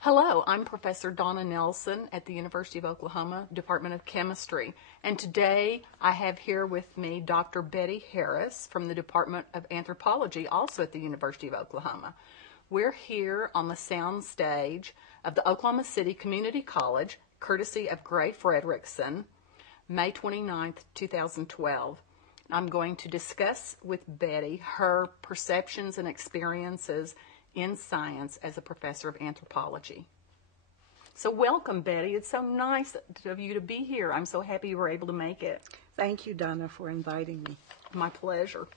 Hello, I'm Professor Donna Nelson at the University of Oklahoma, Department of Chemistry. And today I have here with me Dr. Betty Harris from the Department of Anthropology, also at the University of Oklahoma. We're here on the sound stage of the Oklahoma City Community College, courtesy of Gray Frederickson, May 29th, 2012. I'm going to discuss with Betty her perceptions and experiences in science as a professor of anthropology. So welcome, Betty. It's so nice of you to be here. I'm so happy you were able to make it. Thank you, Donna, for inviting me. My pleasure.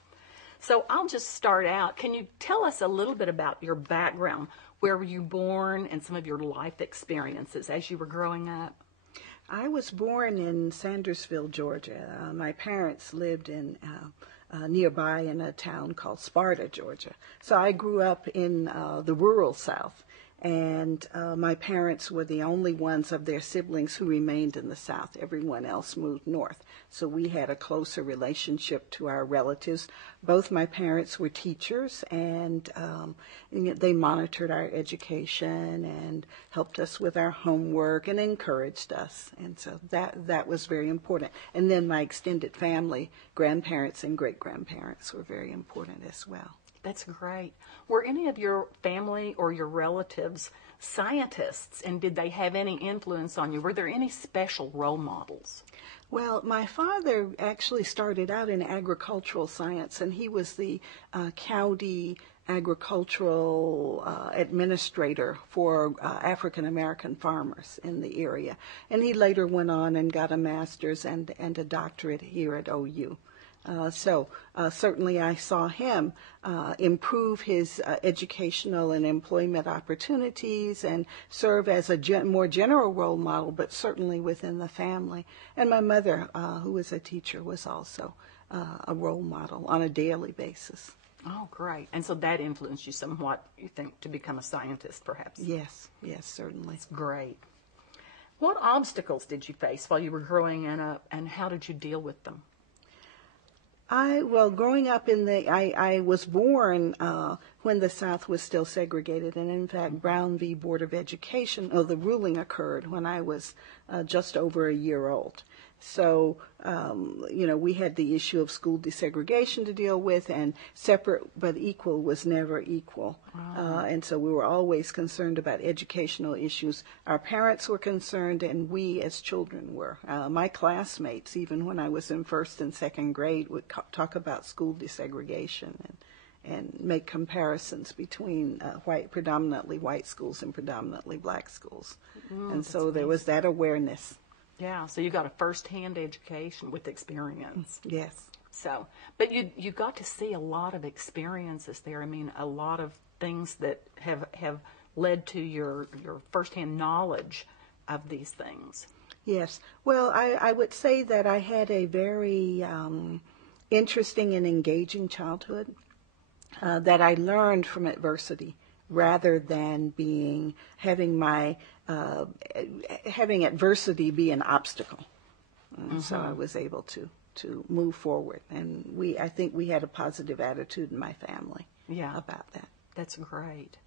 So I'll just start out. Can you tell us a little bit about your background? Where were you born and some of your life experiences as you were growing up? I was born in Sandersville, Georgia. My parents lived in nearby in a town called Sparta, Georgia. So I grew up in the rural South, and my parents were the only ones of their siblings who remained in the South. Everyone else moved north. So we had a closer relationship to our relatives. Both my parents were teachers, and they monitored our education and helped us with our homework and encouraged us. And so that was very important. And then my extended family, grandparents and great-grandparents, were very important as well. That's great. Were any of your family or your relatives scientists, and did they have any influence on you? Were there any special role models? Well, my father actually started out in agricultural science, and he was the county agricultural administrator for African American farmers in the area. And he later went on and got a master's and a doctorate here at OU. So certainly I saw him improve his educational and employment opportunities and serve as a more general role model, but certainly within the family. And my mother, who was a teacher, was also a role model on a daily basis. Oh, great. And so that influenced you somewhat, you think, to become a scientist, perhaps? Yes, certainly. That's great. What obstacles did you face while you were growing up, and how did you deal with them? Growing up I was born when the South was still segregated, and in fact, Brown v. Board of Education, the ruling occurred when I was just over a year old. So, we had the issue of school desegregation to deal with, and separate but equal was never equal. Wow. And so we were always concerned about educational issues. Our parents were concerned, and we as children were. My classmates, even when I was in first and second grade, would talk about school desegregation and make comparisons between predominantly white schools and predominantly black schools. And so there was that awareness. Yeah, so you got a first-hand education with experience. Yes. So, but you got to see a lot of experiences there. I mean, a lot of things that have led to your first-hand knowledge of these things. Yes. Well, I would say that I had a very interesting and engaging childhood that I learned from adversity, rather than having adversity be an obstacle. So I was able to move forward, and I think we had a positive attitude in my family about that. That's great.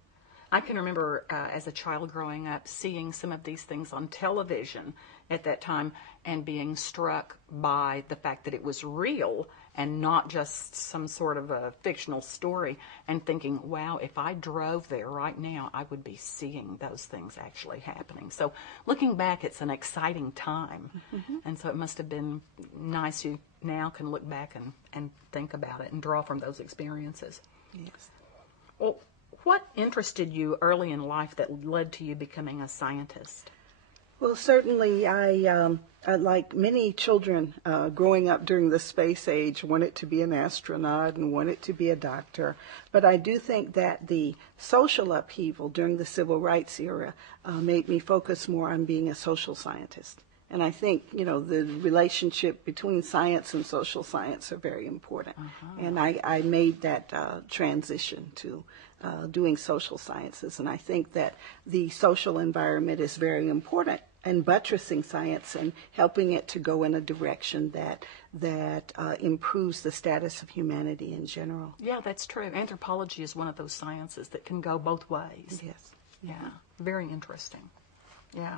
I can remember as a child growing up seeing some of these things on television at that time and being struck by the fact that it was real and not just some sort of a fictional story, and thinking, wow, if I drove there right now, I would be seeing those things actually happening. So looking back, it's an exciting time. Mm-hmm. And so it must have been nice you now can look back and think about it and draw from those experiences. Yes. Well, what interested you early in life that led to you becoming a scientist? Well, certainly I like many children growing up during the space age, wanted to be an astronaut and wanted to be a doctor. But I do think that the social upheaval during the civil rights era made me focus more on being a social scientist. And I think, the relationship between science and social science are very important. Uh-huh. And I made that transition to doing social sciences. And I think that the social environment is very important in buttressing science and helping it to go in a direction that improves the status of humanity in general. Yeah, that's true. Anthropology is one of those sciences that can go both ways. Yes. Yeah, very interesting. Yeah.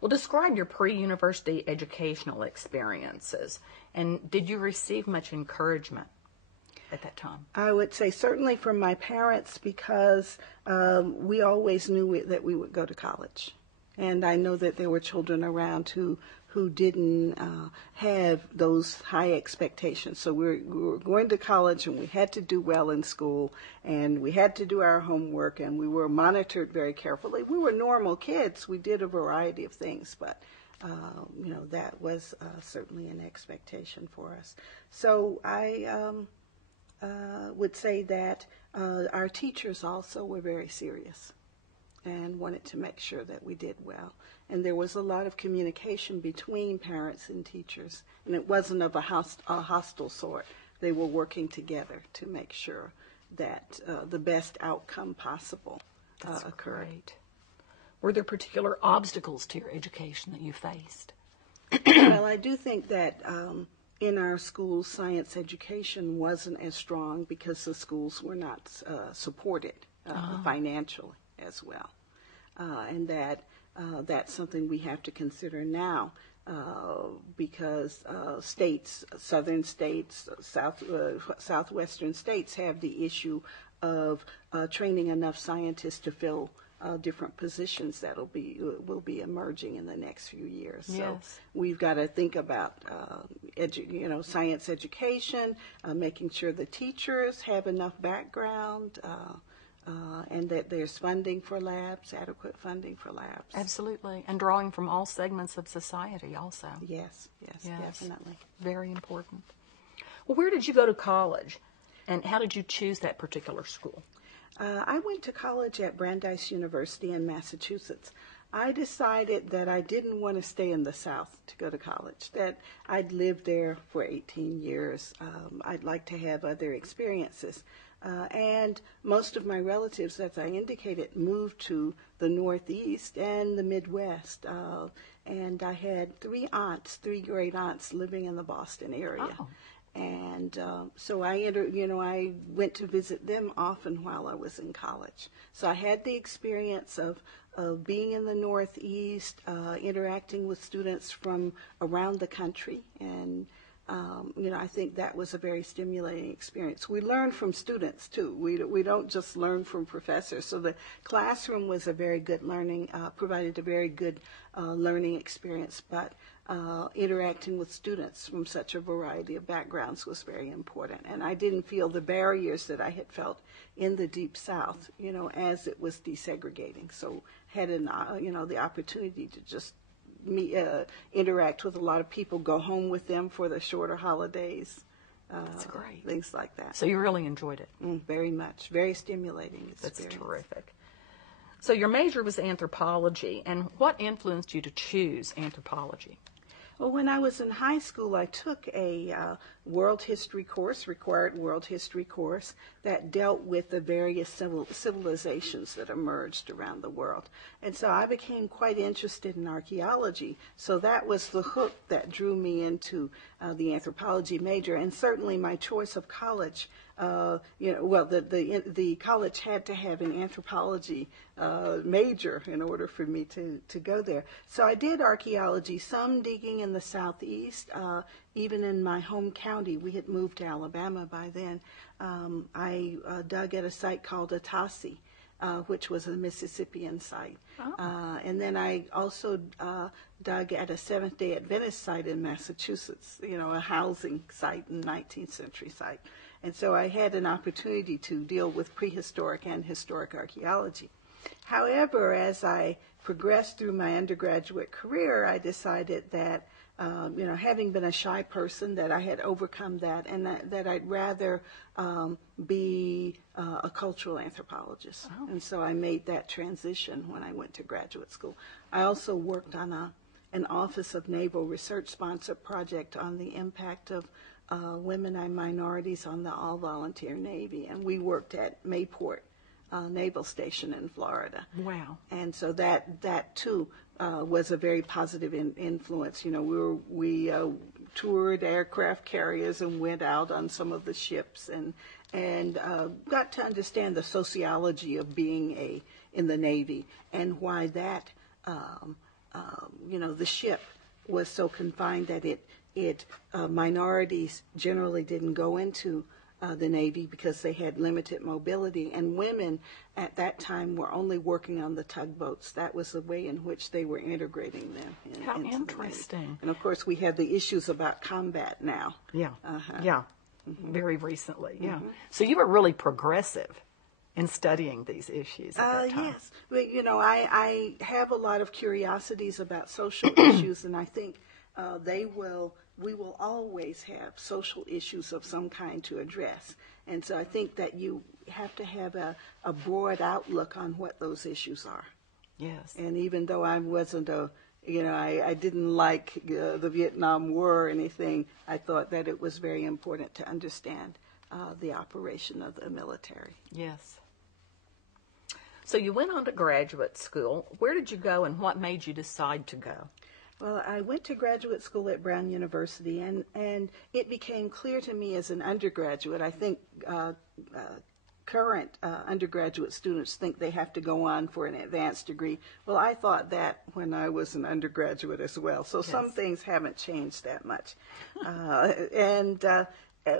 Well, describe your pre-university educational experiences, and did you receive much encouragement at that time? I would say certainly from my parents, because we always knew that we would go to college. And I know that there were children around who didn't have those high expectations. So we were going to college, and we had to do well in school, and we had to do our homework, and we were monitored very carefully. We were normal kids. We did a variety of things, but that was certainly an expectation for us. So I would say that our teachers also were very serious and wanted to make sure that we did well. And there was a lot of communication between parents and teachers, and it wasn't of a hostile sort. They were working together to make sure that the best outcome possible occurred. Great. Were there particular obstacles to your education that you faced? Well, I do think that in our schools, science education wasn't as strong because the schools were not supported financially as well. And that's something we have to consider now because states, southern states, southwestern states have the issue of training enough scientists to fill different positions that will be emerging in the next few years. Yes. So we've got to think about science education, making sure the teachers have enough background, and that there's funding for labs, adequate funding for labs. Absolutely. And drawing from all segments of society also. Yes, definitely. Very important. Well, where did you go to college, and how did you choose that particular school? I went to college at Brandeis University in Massachusetts. I decided that I didn't want to stay in the South to go to college, that I'd lived there for 18 years. I'd like to have other experiences. And most of my relatives, as I indicated, moved to the Northeast and the Midwest. And I had three great aunts living in the Boston area. Oh. And so I went to visit them often while I was in college. So I had the experience of being in the Northeast, interacting with students from around the country, and I think that was a very stimulating experience. We learn from students too. We don't just learn from professors. So the classroom was a very good provided a very good learning experience, but interacting with students from such a variety of backgrounds was very important. And I didn't feel the barriers that I had felt in the Deep South, as it was desegregating. So had the opportunity to just interact with a lot of people, go home with them for the shorter holidays. That's great. Things like that. So you really enjoyed it? Very much. Very stimulating experience. That's terrific. So your major was anthropology, and what influenced you to choose anthropology? Well, when I was in high school, I took a world history course, required world history course, that dealt with the various civilizations that emerged around the world. And so I became quite interested in archaeology. So that was the hook that drew me into the anthropology major. And certainly my choice of college, the college had to have an anthropology major in order for me to go there. So I did archaeology, some digging in the Southeast, even in my home county. We had moved to Alabama by then. I dug at a site called Atasi, which was a Mississippian site. Oh. And then I also dug at a Seventh-day Adventist site in Massachusetts, a housing site, a 19th century site. And so I had an opportunity to deal with prehistoric and historic archaeology. However, as I progressed through my undergraduate career, I decided that, having been a shy person, that I had overcome that, and that I'd rather be a cultural anthropologist. Oh. And so I made that transition when I went to graduate school. I also worked on an Office of Naval Research sponsored project on the impact of women and minorities on the all-volunteer Navy, and we worked at Mayport Naval Station in Florida. Wow! And so that too was a very positive influence. We toured aircraft carriers and went out on some of the ships and got to understand the sociology of being in the Navy, and why that, the ship was so confined that minorities generally didn't go into the Navy because they had limited mobility, and women at that time were only working on the tugboats. That was the way in which they were integrating them. How into interesting. And of course, we have the issues about combat now. Yeah, yeah, very recently, yeah. Mm-hmm. So you were really progressive in studying these issues at that time. Yes, but I have a lot of curiosities about social issues, and I think we will always have social issues of some kind to address. And so I think that you have to have a broad outlook on what those issues are. Yes. And even though I wasn't I didn't like the Vietnam War or anything, I thought that it was very important to understand the operation of the military. Yes. So you went on to graduate school. Where did you go, and what made you decide to go? Well, I went to graduate school at Brown University, and it became clear to me as an undergraduate. I think current undergraduate students think they have to go on for an advanced degree. Well, I thought that when I was an undergraduate as well. So some things haven't changed that much.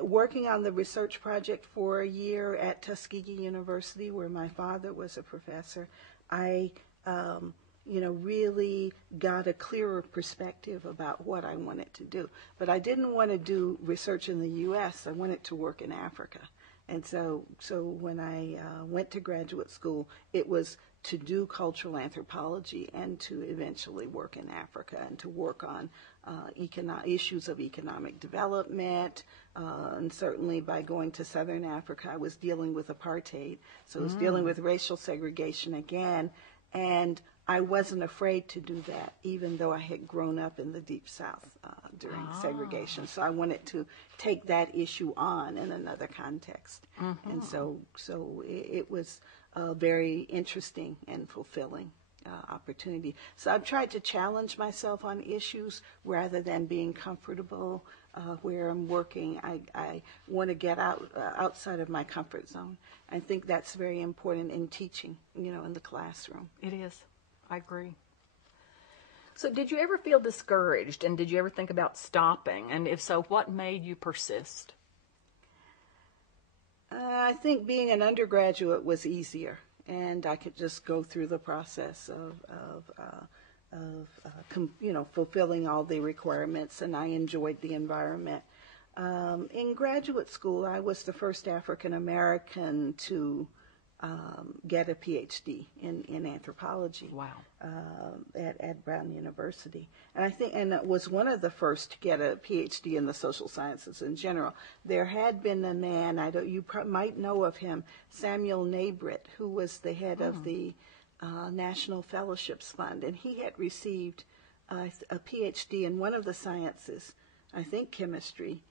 Working on the research project for a year at Tuskegee University, where my father was a professor, I really got a clearer perspective about what I wanted to do. But I didn't want to do research in the U.S. I wanted to work in Africa. And so when I went to graduate school, it was to do cultural anthropology and to eventually work in Africa and to work on issues of economic development. And certainly by going to Southern Africa, I was dealing with apartheid. So I was dealing with racial segregation again. And I wasn't afraid to do that, even though I had grown up in the Deep South during segregation. So I wanted to take that issue on in another context. And so it was a very interesting and fulfilling opportunity. So I've tried to challenge myself on issues rather than being comfortable where I'm working. I want to get outside of my comfort zone. I think that's very important in teaching, in the classroom. It is. I agree. So did you ever feel discouraged, and did you ever think about stopping? And if so, what made you persist? I think being an undergraduate was easier, and I could just go through the process of fulfilling all the requirements, and I enjoyed the environment. In graduate school, I was the first African American to get a PhD in anthropology. Wow. At Brown University. And it was one of the first to get a PhD in the social sciences in general. There had been a man, you might know of him, Samuel Nabritt, who was the head of the National Fellowships Fund, and he had received a PhD in one of the sciences, I think chemistry,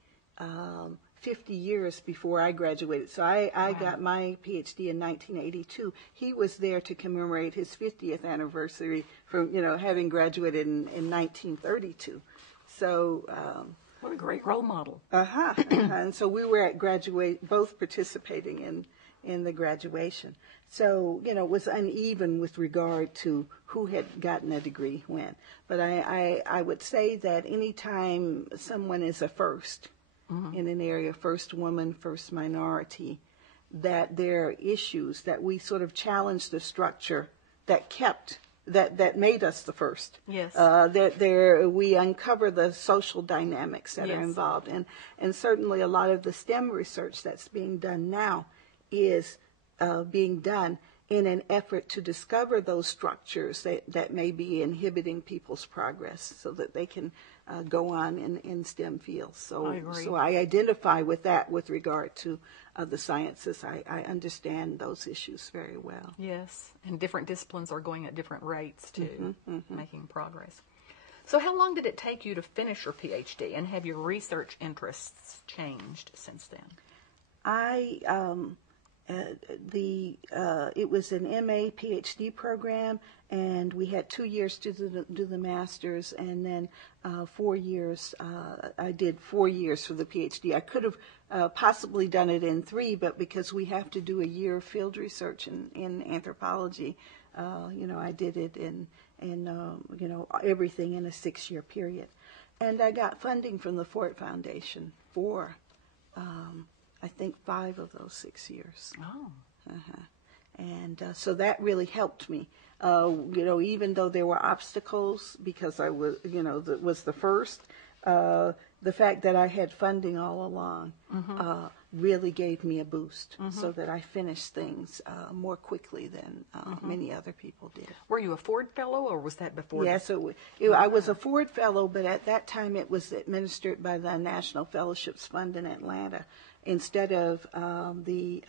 50 years before I graduated. So I got my PhD in 1982. He was there to commemorate his 50th anniversary from, having graduated in 1932. So what a great role model. And so we were both participating in the graduation. So, it was uneven with regard to who had gotten a degree when. But I would say that anytime someone is a first, in an area, first woman, first minority, that there are issues that we sort of challenge the structure that made us the first. Yes. We uncover the social dynamics that are involved, and certainly a lot of the STEM research that's being done now is being done in an effort to discover those structures that may be inhibiting people's progress so that they can go on in STEM fields. So I identify with that with regard to the sciences. I understand those issues very well. Yes, and different disciplines are going at different rates too, making progress. So how long did it take you to finish your PhD, and have your research interests changed since then? It was an MA PhD program, and we had 2 years to do the master's, and then 4 years. I did 4 years for the PhD. I could have possibly done it in 3, but because we have to do a year of field research in anthropology, I did it in everything in a 6-year period. And I got funding from the Ford Foundation for, I think, 5 of those 6 years. Oh. And so that really helped me. Even though there were obstacles because I was, was the first, the fact that I had funding all along really gave me a boost so that I finished things more quickly than many other people did. Were you a Ford Fellow, or was that before? Yes, I was a Ford Fellow, but at that time it was administered by the National Fellowships Fund in Atlanta instead of the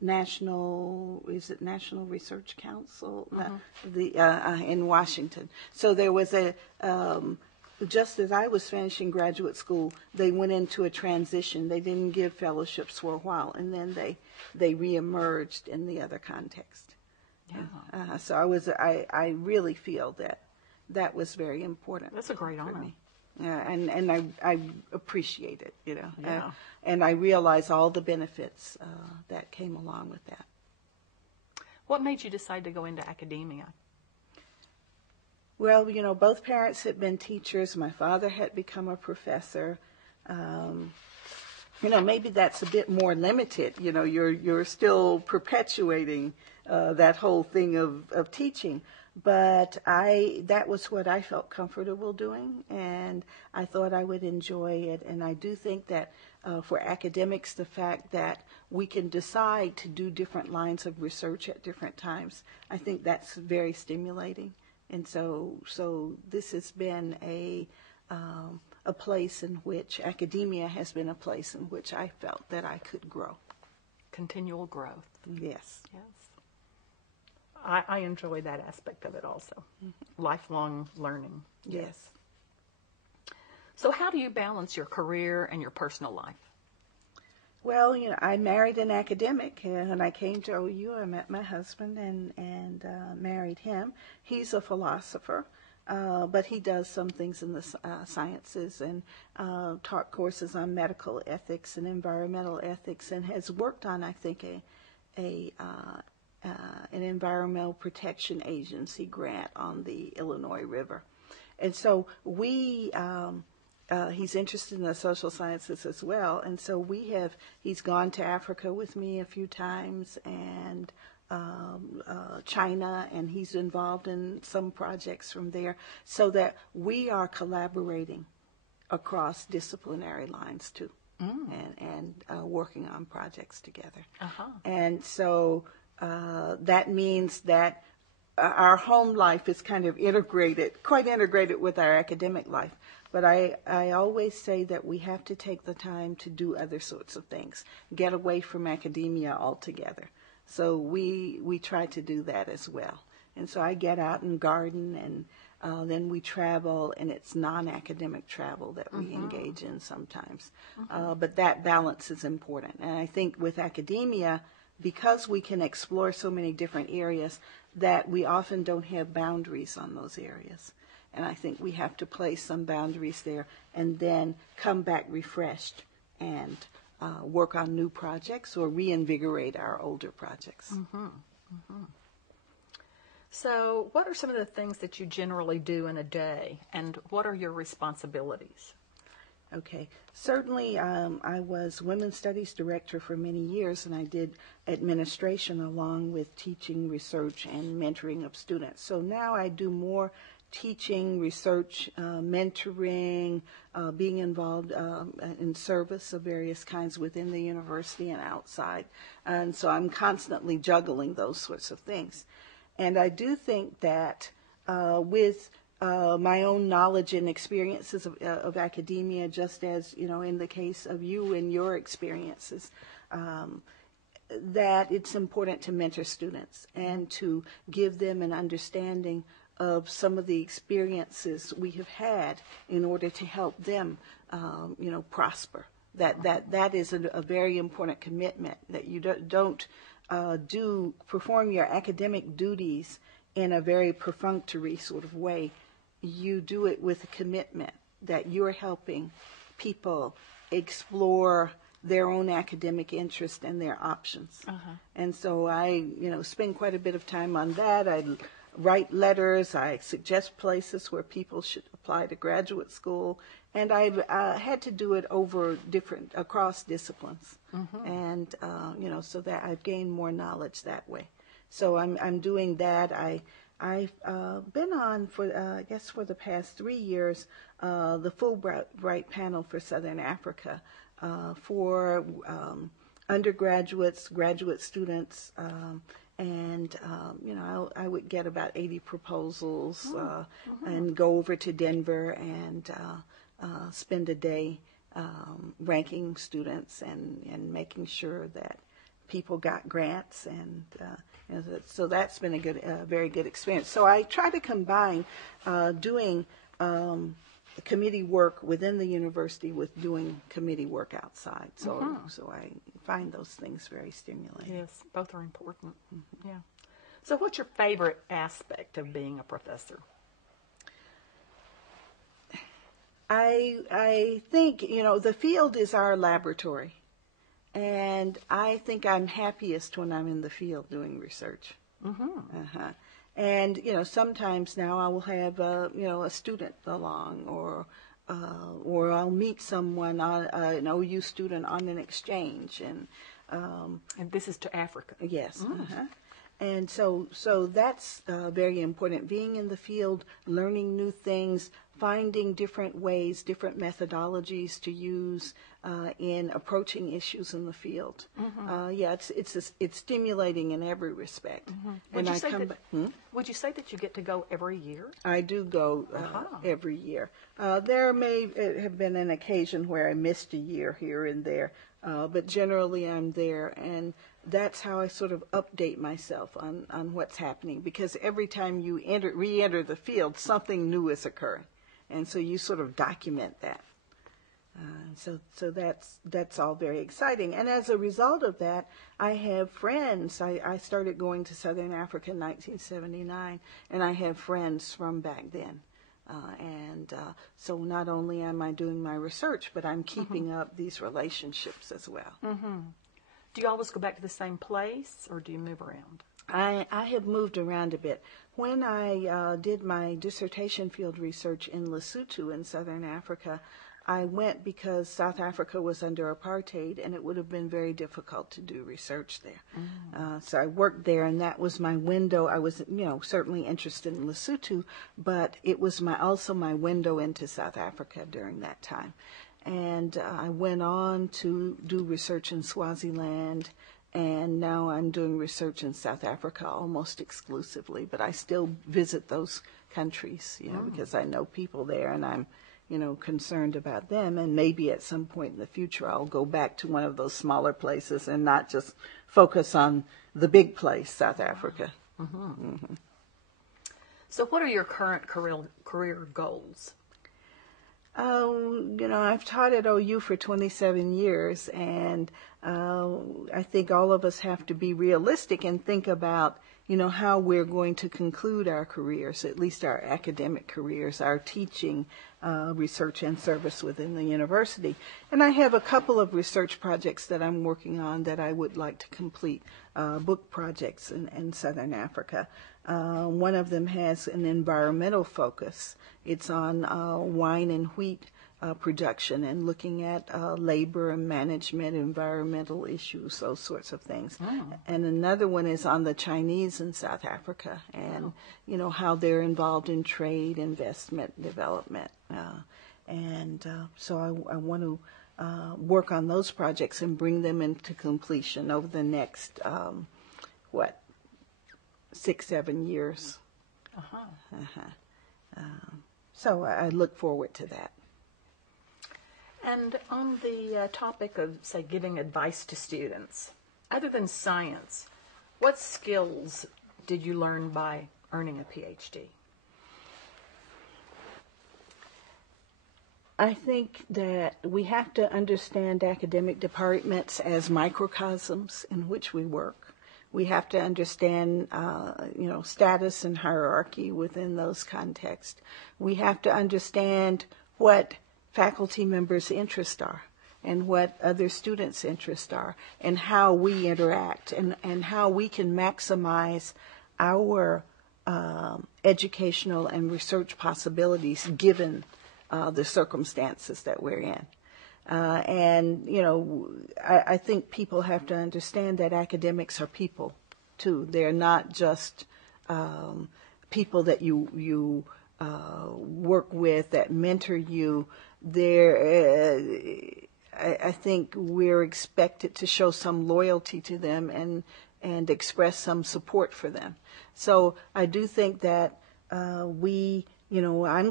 National Research Council in Washington. So there was just as I was finishing graduate school, they went into a transition. They didn't give fellowships for a while, and then they reemerged in the other context. Yeah. So I really feel that was very important. That's a great honor. For me. And I appreciate it, Yeah. and I realize all the benefits that came along with that. What made you decide to go into academia? Well, both parents had been teachers. My father had become a professor. Maybe that's a bit more limited. You're still perpetuating that whole thing of teaching. But that was what I felt comfortable doing, and I thought I would enjoy it. And I do think that for academics, the fact that we can decide to do different lines of research at different times, I think that's very stimulating. And so this has been a place in which academia has been a place in which I felt that I could grow. Continual growth. Yes. Yes. I enjoy that aspect of it also. Lifelong learning. Yes. So how do you balance your career and your personal life? Well, I married an academic. When I came to OU, I met my husband and married him. He's a philosopher, but he does some things in the sciences and taught courses on medical ethics and environmental ethics, and has worked on, I think, an environmental protection agency grant on the Illinois River. And so he's interested in the social sciences as well. And so he's gone to Africa with me a few times, and China, and he's involved in some projects from there, so that we are collaborating across disciplinary lines too, and working on projects together. And so that means that our home life is kind of quite integrated with our academic life. But I always say that we have to take the time to do other sorts of things, get away from academia altogether. So we try to do that as well. And so I get out and garden, and then we travel, and it's non-academic travel that we engage in sometimes. But that balance is important. And I think with academia, because we can explore so many different areas, that we often don't have boundaries on those areas. And I think we have to place some boundaries there and then come back refreshed and work on new projects or reinvigorate our older projects. So what are some of the things that you generally do in a day, and what are your responsibilities? Okay. Certainly, I was Women's Studies Director for many years, and I did administration along with teaching, research, and mentoring of students. So now I do more teaching, research, mentoring, being involved in service of various kinds within the university and outside. And so I'm constantly juggling those sorts of things. And I do think that with my own knowledge and experiences of academia, just as, in the case of you and your experiences, that it's important to mentor students and to give them an understanding of some of the experiences we have had in order to help them, prosper That is a very important commitment, that you don't perform your academic duties in a very perfunctory sort of way. You do it with a commitment that you're helping people explore their own academic interest and their options. And so I, spend quite a bit of time on that. I write letters. I suggest places where people should apply to graduate school. And I've had to do it across disciplines. And, so that I've gained more knowledge that way. So I'm doing that. I've been on for the past 3 years, the Fulbright panel for Southern Africa, for undergraduates, graduate students, and I would get about 80 proposals and go over to Denver and spend a day ranking students and making sure that people got grants, and so that's been a very good experience. So I try to combine doing committee work within the university with doing committee work outside. So I find those things very stimulating. Yes, both are important. Yeah. So what's your favorite aspect of being a professor? I think, the field is our laboratory. And I think I'm happiest when I'm in the field doing research. And, sometimes now I will have, a student along, or I'll meet someone, an OU student on an exchange. And this is to Africa. Yes. And so that's very important. Being in the field, learning new things, finding different ways, different methodologies to use in approaching issues in the field. It's stimulating in every respect. Would you say that you get to go every year? I do go every year. There may have been an occasion where I missed a year here and there, but generally I'm there, and that's how I sort of update myself on what's happening, because every time you re-enter the field, something new is occurring, and so you sort of document that. So that's all very exciting. And as a result of that, I have friends. I started going to Southern Africa in 1979, and I have friends from back then. So not only am I doing my research, but I'm keeping up these relationships as well. Do you always go back to the same place, or do you move around? I have moved around a bit. When I did my dissertation field research in Lesotho in Southern Africa, I went because South Africa was under apartheid, and it would have been very difficult to do research there. So I worked there, and that was my window. I was, certainly interested in Lesotho, but it was also my window into South Africa during that time. And I went on to do research in Swaziland, and now I'm doing research in South Africa almost exclusively. But I still visit those countries, because I know people there, and I'm, concerned about them. And maybe at some point in the future, I'll go back to one of those smaller places and not just focus on the big place, South Africa. So what are your current career goals? I've taught at OU for 27 years, and I think all of us have to be realistic and think about, how we're going to conclude our careers, at least our academic careers, our teaching, research, and service within the university. And I have a couple of research projects that I'm working on that I would like to complete, book projects in Southern Africa. One of them has an environmental focus. It's on wine and wheat production and looking at labor and management, environmental issues, those sorts of things. And another one is on the Chinese in South Africa and, how they're involved in trade, investment, development. So I want to work on those projects and bring them into completion over the next, 6-7 years. So I look forward to that. And on the topic of, say, giving advice to students, other than science, what skills did you learn by earning a PhD? I think that we have to understand academic departments as microcosms in which we work. We have to understand, status and hierarchy within those contexts. We have to understand what faculty members' interests are and what other students' interests are and how we interact and how we can maximize our educational and research possibilities given the circumstances that we're in. I think people have to understand that academics are people, too. They're not just people that you work with, that mentor you. I think we're expected to show some loyalty to them and express some support for them. So I do think that I'm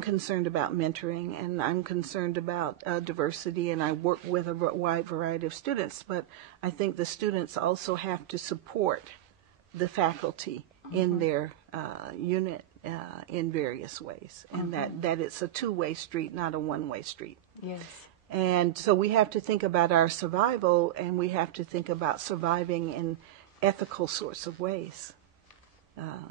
concerned about mentoring, and I'm concerned about diversity, and I work with a wide variety of students, but I think the students also have to support the faculty in their unit in various ways, and that it's a two-way street, not a one-way street. Yes. And so we have to think about our survival, and we have to think about surviving in ethical sorts of ways.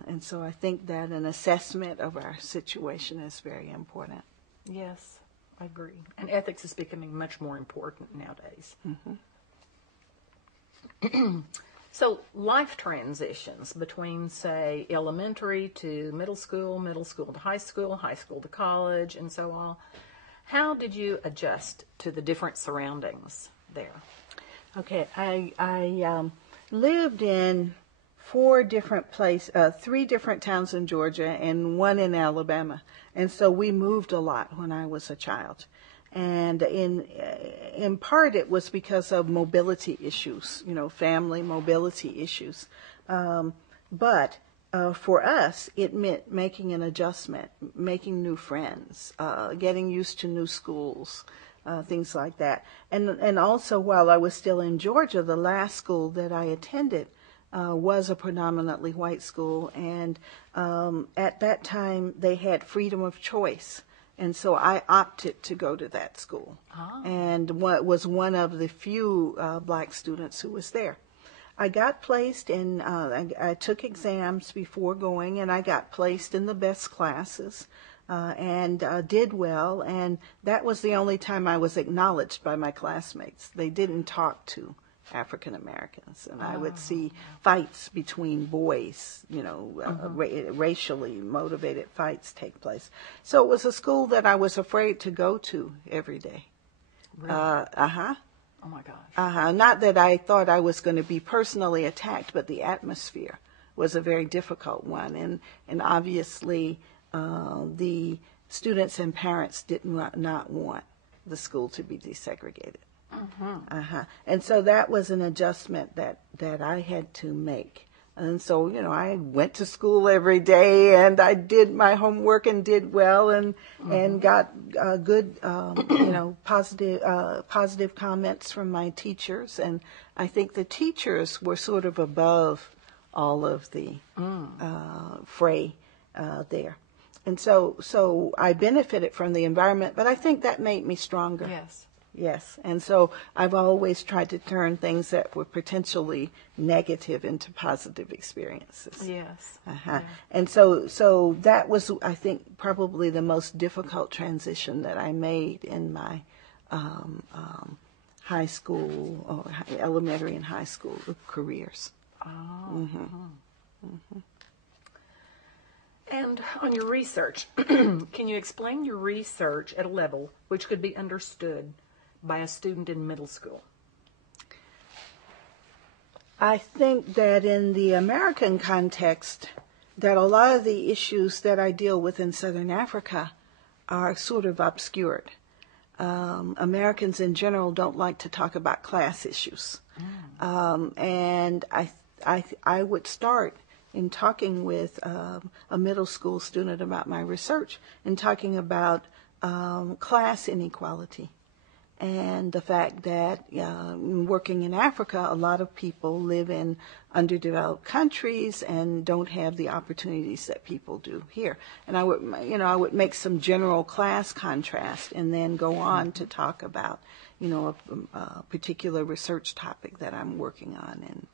And so I think that an assessment of our situation is very important. Yes, I agree. And ethics is becoming much more important nowadays. Mm-hmm. So life transitions between, say, elementary to middle school to high school to college, and so on. How did you adjust to the different surroundings there? Okay, I lived in three different towns in Georgia and one in Alabama. And so we moved a lot when I was a child. And in part it was because of mobility issues, family mobility issues. But for us, it meant making an adjustment, making new friends, getting used to new schools, things like that. And also while I was still in Georgia, the last school that I attended was a predominantly white school, and at that time they had freedom of choice, and so I opted to go to that school, and was one of the few black students who was there. I got placed in, I took exams before going, and I got placed in the best classes and did well, and that was the only time I was acknowledged by my classmates. They didn't talk to African Americans, and I would see fights between boys, racially motivated fights take place. So it was a school that I was afraid to go to every day. Really? Oh my gosh. Not that I thought I was going to be personally attacked, but the atmosphere was a very difficult one, and obviously the students and parents did not want the school to be desegregated. And so that was an adjustment that I had to make. And so, I went to school every day, and I did my homework and did well, and got good, positive comments from my teachers. And I think the teachers were sort of above all of the fray there. And so I benefited from the environment, but I think that made me stronger. Yes, and so I've always tried to turn things that were potentially negative into positive experiences. Yes. Yeah. And so that was, I think, probably the most difficult transition that I made in my high school or elementary and high school careers. And on your research, can you explain your research at a level which could be understood by a student in middle school? I think that in the American context, that a lot of the issues that I deal with in Southern Africa are sort of obscured. Americans in general don't like to talk about class issues. And I would start in talking with a middle school student about my research and talking about class inequality. and the fact that working in Africa, a lot of people live in underdeveloped countries and don't have the opportunities that people do here. And I would make some general class contrast and then go on to talk about, a particular research topic that I'm working on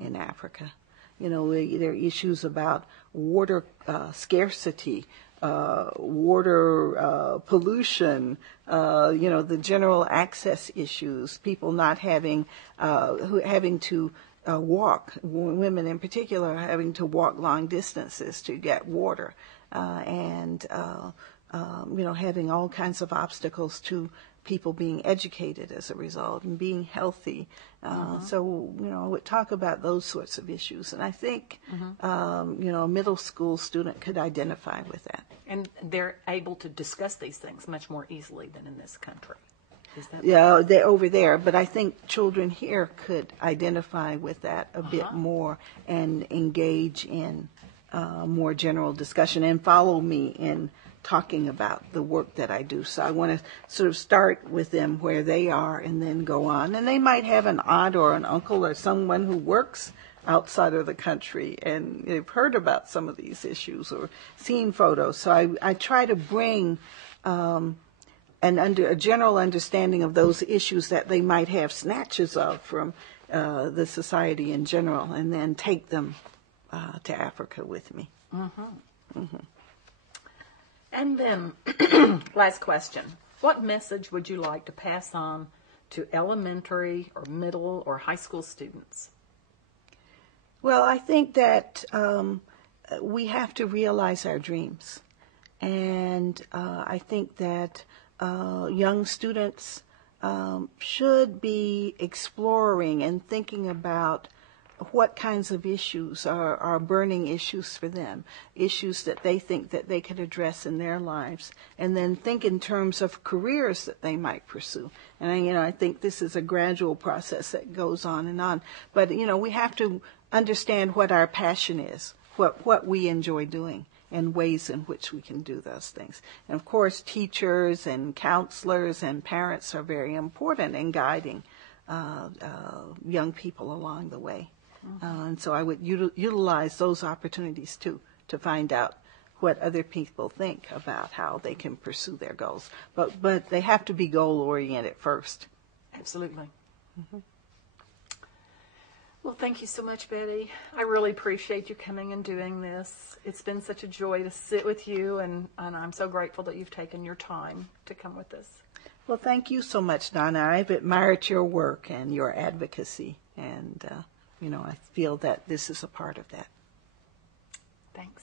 in Africa. There are issues about water scarcity, water pollution, the general access issues, people not having to walk, women in particular having to walk long distances to get water, and having all kinds of obstacles to people being educated as a result and being healthy. So, I would talk about those sorts of issues. And I think, a middle school student could identify with that. And they're able to discuss these things much more easily than in this country. Is that Yeah, they're over there. But I think children here could identify with that a bit more and engage in more general discussion and follow me in talking about the work that I do. So I want to sort of start with them where they are and then go on. And they might have an aunt or an uncle or someone who works outside of the country and they've heard about some of these issues or seen photos. So I try to bring a general understanding of those issues that they might have snatches of from the society in general and then take them to Africa with me. And then, last question. What message would you like to pass on to elementary or middle or high school students? Well, I think that we have to realize our dreams. And I think that young students should be exploring and thinking about what kinds of issues are burning issues for them, issues that they think that they could address in their lives, and then think in terms of careers that they might pursue. And I think this is a gradual process that goes on and on. But we have to understand what our passion is, what we enjoy doing, and ways in which we can do those things. And of course, teachers and counselors and parents are very important in guiding young people along the way. And so I would utilize those opportunities too to find out what other people think about how they can pursue their goals. But they have to be goal-oriented first. Absolutely. Well, thank you so much, Betty. I really appreciate you coming and doing this. It's been such a joy to sit with you, and I'm so grateful that you've taken your time to come with us. Well, thank you so much, Donna. I've admired your work and your advocacy, and I feel that this is a part of that. Thanks.